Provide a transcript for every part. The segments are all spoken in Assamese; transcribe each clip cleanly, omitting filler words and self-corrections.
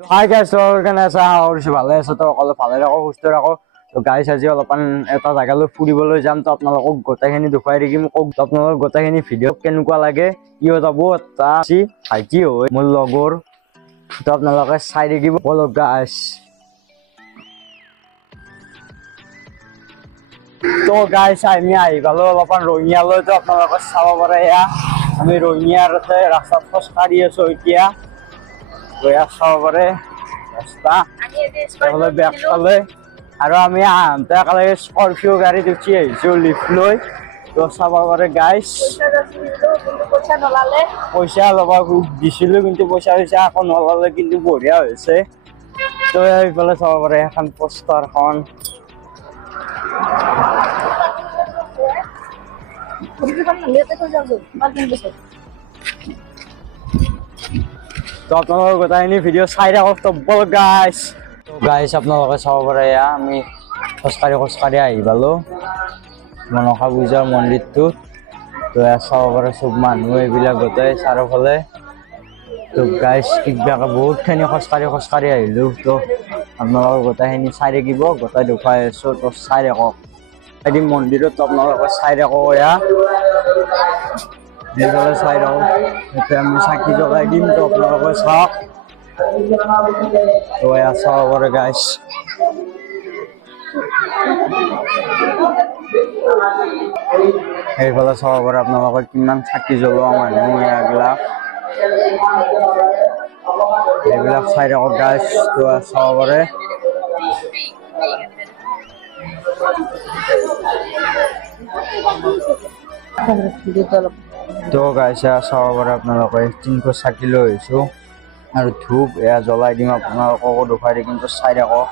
হাই গাইছ কেনে আছা কৰিছো ভালে আছো তো অকল ভালে ৰাখো সুস্থ ৰাখো তো গাইছ আজি অলপমান এটা জাগালৈ ফুৰিবলৈ যাম তো আপোনালোকক গোটেইখিনি দেখুৱাই দিম আপোনালোকক গোটেইখিনি ভিডিঅ' কেনেকুৱা লাগে কিয় যাব এটা ভাইটি হয় মোৰ লগৰ তো আপোনালোকে চাই দেখিব বলো গাইছ তো গাইছ আমি আহি পালো অলপমান ৰঙিয়ালৈ তো আপোনালোকে চাব পাৰে এয়া আমি ৰঙিয়াৰ ৰাস্তাত খোজ কাঢ়ি আছো এতিয়া গয়া চাব পাৰে ৰাস্তা এইফালে বেকফালে আৰু আমি আহোঁতে একেলগে স্কৰপিঅ গাড়ীত উঠি আহিছোঁ লিফ্ট লৈ তো চাব পাৰে গাইছ পইচা ল'ব দিছিলোঁ কিন্তু পইচা আকৌ নল'লে কিন্তু বঢ়িয়া হৈছে তো এইফালে চাব পাৰে এখন পোষ্টাৰখন তো আপোনালোকৰ গোটেইখিনি ভিডিঅ' চাই থাকক তো বল গাইছ তো গাইছ আপোনালোকে চাব পাৰে এয়া আমি খোজকাঢ়ি আহি পালোঁ মনসা পূজাৰ মন্দিৰটোত তো এয়া চাব পাৰে চব মানুহ এইবিলাক গোটেই চাৰিওফালে তো গাইছ কিবাকে বহুতখিনি খোজকাঢ়ি আহিলোঁ তো আপোনালোকৰ গোটেইখিনি চাই থাকিব গোটেই দেখুৱাই আছোঁ তো চাই থাকক এদিন মন্দিৰত আপোনালোকে চাই থাকক এয়া এইফালে চাই থাকক এতিয়া আমি চাকি জ্বলাই দিম তো আপোনালোকে চাওক তো এয়া চাব পাৰে গাইছ এইফালে চাব পাৰে আপোনালোকে কিমান চাকি জ্বলোৱা মানুহ এইবিলাক চাই থাকক গাইছ তো চাব পাৰে তো গাইছ চাব পাৰে আপোনালোকে 300 চাকি লৈ আহিছোঁ আৰু ধূপ এয়া জ্বলাই দিম আপোনালোককো দেখুৱাই দিম কিন্তু চাই থাকক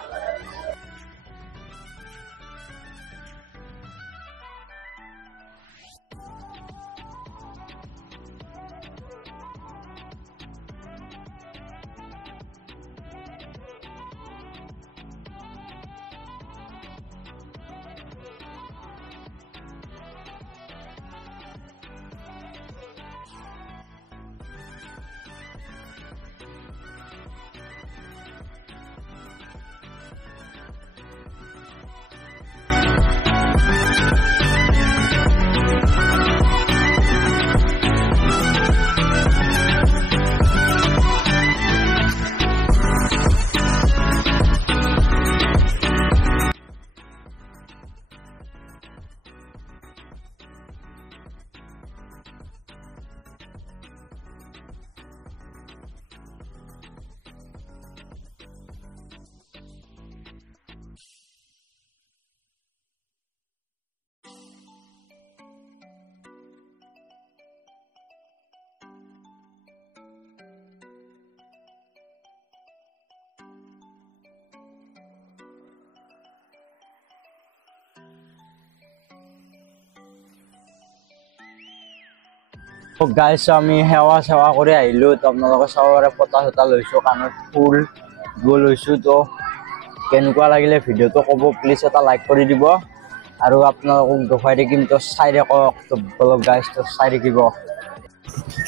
গাইছ আমি সেৱা কৰি আহিলোঁ তো আপোনালোকে চাব পাৰে পতা চতা লৈছোঁ কাণত ফুল লৈছোঁ তো কেনেকুৱা লাগিলে ভিডিঅ'টো ক'ব প্লিজ এটা লাইক কৰি দিব আৰু আপোনালোকক দেখুৱাই থাকিম তো চাই থাকক তো বলক গাইছ তো চাই থাকিব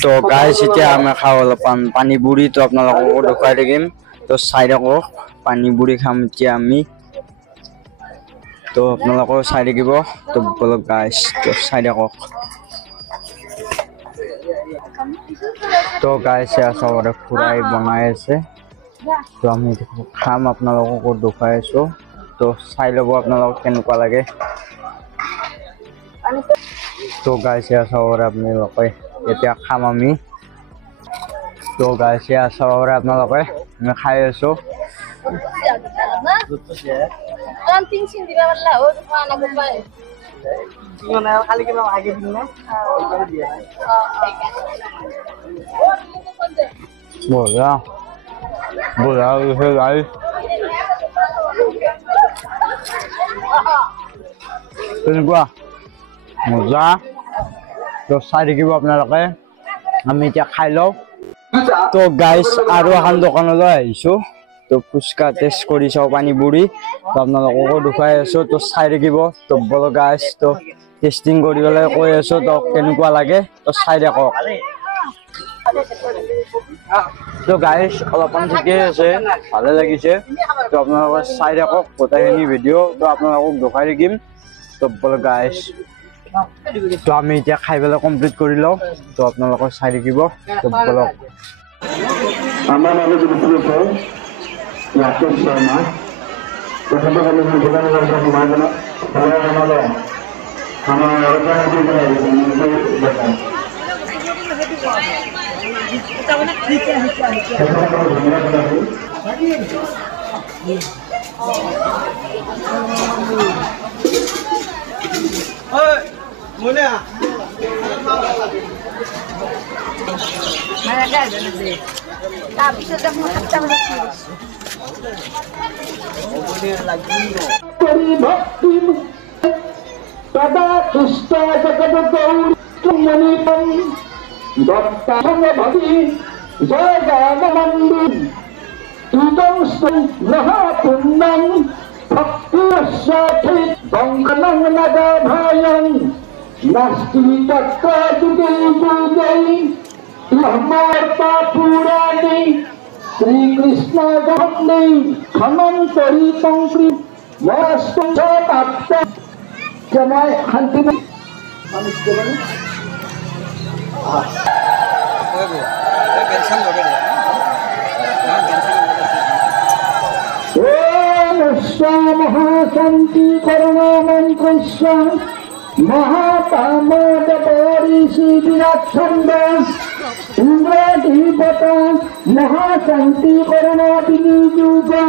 তো গাইছ এতিয়া আমি খাওঁ অলপমান পানী বুৰি তো আপোনালোককো দেখুৱাই থাকিম তো চাই থাকক পানী বুৰি খাম এতিয়া আমি তো আপোনালোকেও চাই থাকিব তো বলক গাইছ তো চাই থাকক তো গাইছ চাবৰে ফুৰাই বনাই আছে তো আমি খাম আপোনালোককো দেখুৱাই আছোঁ তো চাই ল'ব আপোনালোকক কেনেকুৱা লাগে তো গাইছ চাবৰে আপোনালোকে এতিয়া খাম আমি তো গাইছ চাবৰে আপোনালোকে আমি খাই আছোঁ খালি কিবা আগে দিন না বঢ়িয়া বঢ়িয়া হৈছে গাইছ কেনেকুৱা মজা তো চাই থাকিব আপোনালোকে আমি এতিয়া খাই লওঁ তো গাইছ আৰু এখন দোকানলৈ আহিছোঁ তো ফুচকা টেষ্ট কৰি চাওঁ পানী বুৰি তো আপোনালোককো দেখুৱাই আছোঁ তো চাই থাকিব তো বলক গাইছ তো টেষ্টিং কৰিবলৈ কৈ আছোঁ তো কেনেকুৱা লাগে তো চাই থাকক তো গাইজ অলপমান ঠিকেই আছে, ভালে লাগিছে। তো আপোনালোকে চাই থাকক গোটেইখিনি ভিডিঅ'। তো আপোনালোকক দেখাই থাকিম। তো ব'লক গাইজ, তো আমি এতিয়া খাই পেলাই কমপ্লিট কৰি লওঁ। তো আপোনালোকে চাই থাকিব। তো ব'লক। আমার নামে যদি শুনেছে রাকেশ শর্মা প্রথমে আমি দোকানে আমাদের तदा कृष्ण जगदगौरमणिपं दत्ताभवि जय गानमन्दिर इदं महापुण्यं भक्तिरसाथि बङ्गनं नगाभायं नास्ति तत्र जुगे जुगे ब्रह्मार्ता पुराणे श्री कृष्ण गन्धे खमं तरितं कृ मस्तु प्राप्त जमाय हंति में मानुष को बने ओम स्वाहा महाशांति करुणा मंत्रस्व महाकामोदपरि श्रीविराक्षंद इंद्रदीपता महाशांति करुणा विनियुगा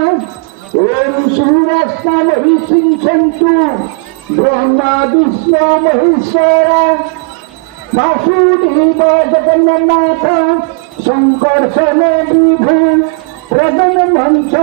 ओम सूर्यस्नामहि सिंचन्तु ब्रह्मा विष्णु महेश्वर वासुदेव जगन्नाथ शंकर सन विभु प्रदन मंच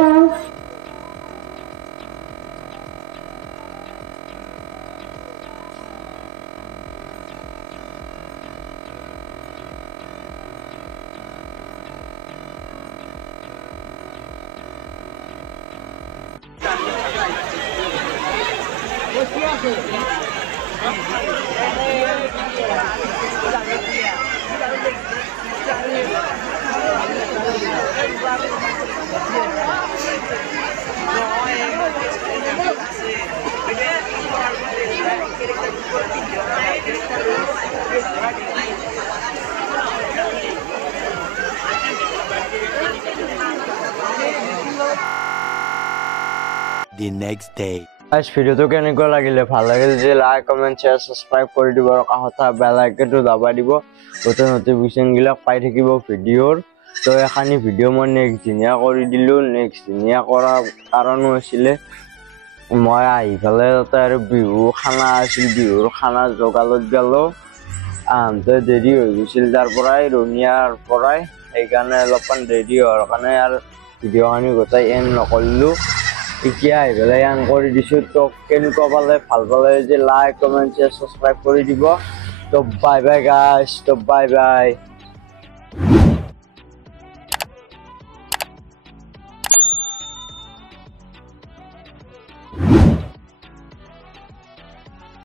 The next day. গাইজ ভিডিওটো কেনেকুৱা লাগিলে, ভাল লাগিলে যে লাইক কমেণ্ট শ্বেয়াৰ ছাবস্ক্ৰাইব কৰি দিব আৰু কাষত বেল আইকনটো দাবাই দিব, গোটেই নটিফিকেশ্যনবিলাক পাই থাকিব ভিডিঅ'ৰ। তো এখানি ভিডিঅ' মই নেক্সট দিনীয়া কৰি দিলোঁ। নেক্সট দিনীয়া কৰাৰ কাৰণো আছিলে মই আহি পেলাই তাতে আৰু বিহু খানা আছিল, বিহুৰ খানা যোগালত গ'লোঁ। আহোঁতে দেৰি হৈ গৈছিল তাৰ পৰাই ৰঙিয়াৰ পৰাই, সেইকাৰণে অলপমান দেৰি হোৱাৰ কাৰণে আৰু ভিডিঅ'খিনি গোটেই এণ্ড নকৰিলোঁ। এতিয়া আহি পেলাই এণ্ড কৰি দিছোঁ। তো কেনেকুৱা পালে, ভাল পালে যে লাইক কমেণ্ট শ্বেয়াৰ ছাবস্ক্ৰাইব কৰি দিব। তো বাই বাই গাইজ, তো বাই বাই।